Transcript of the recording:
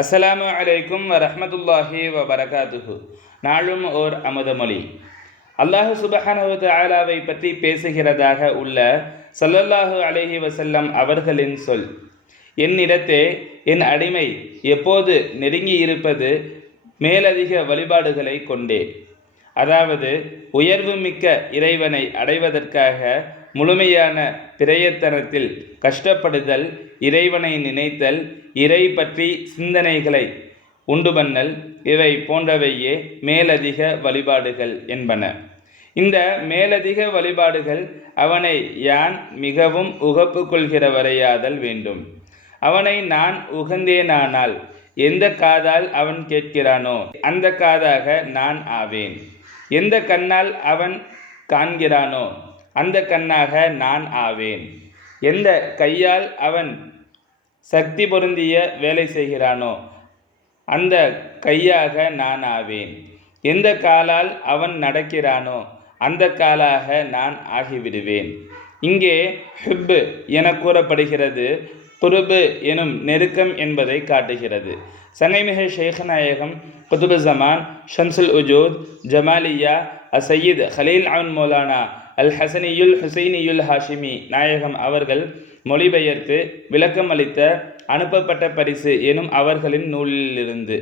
அஸ்ஸலாமு அலைக்கும் வரமத்துல்லாஹி வபரகாத்துஹு. நாளும் ஓர் அமுதமொழி அல்லாஹு சுபஹானவது ஆலாவை பற்றி பேசுகிறதாக உள்ள சல்லல்லாஹு அலஹி வசல்லம் அவர்களின் சொல். என்னிடத்தே என் அடிமை எப்போது நெருங்கி இருப்பது மேலதிக வழிபாடுகளை கொண்டே. அதாவது உயர்வு மிக்க இறைவனை அடைவதற்காக முழுமையான பிரயத்தனத்தில் கஷ்டப்படுதல் இறைவனை நினைத்தல் இறை பற்றி சிந்தனைகளை உண்டு பண்ணல் இவை போன்றவையே மேலதிக வழிபாடுகள் என்பன. இந்த மேலதிக வழிபாடுகள் அவனை யான் மிகவும் உகப்பு கொள்கிறவரையாதல் வேண்டும். அவனை நான் உகந்தேனானால் எந்த காதால் அவன் கேட்கிறானோ அந்த காதாக நான் ஆவேன். எந்த கண்ணால் அவன் காண்கிறானோ அந்த கண்ணாக நான் ஆவேன். எந்த கையால் அவன் சக்தி பொருந்திய வேலை செய்கிறானோ அந்த கையாக நான் ஆவேன். எந்த காலால் அவன் நடக்கிறானோ அந்த காலாக நான் ஆகிவிடுவேன். இங்கே ஹிப்பு என கூறப்படுகிறது குருபு எனும் நெருக்கம் என்பதை காட்டுகிறது. சங்கைமிக ஷேகநாயகம் குதுபு ஜமான் ஷம்சுல் உஜூத் ஜமாலியா அசையீத் ஹலீல் அவுன் மௌலானா அல் ஹசனியுல் ஹுசைனியுல் ஹாஷிமி நாயகம் அவர்கள் மொழிபெயர்த்து விளக்கம் அளித்த அனுப்பப்பட்ட பரிசு எனும் அவர்களின் நூலிலிருந்து.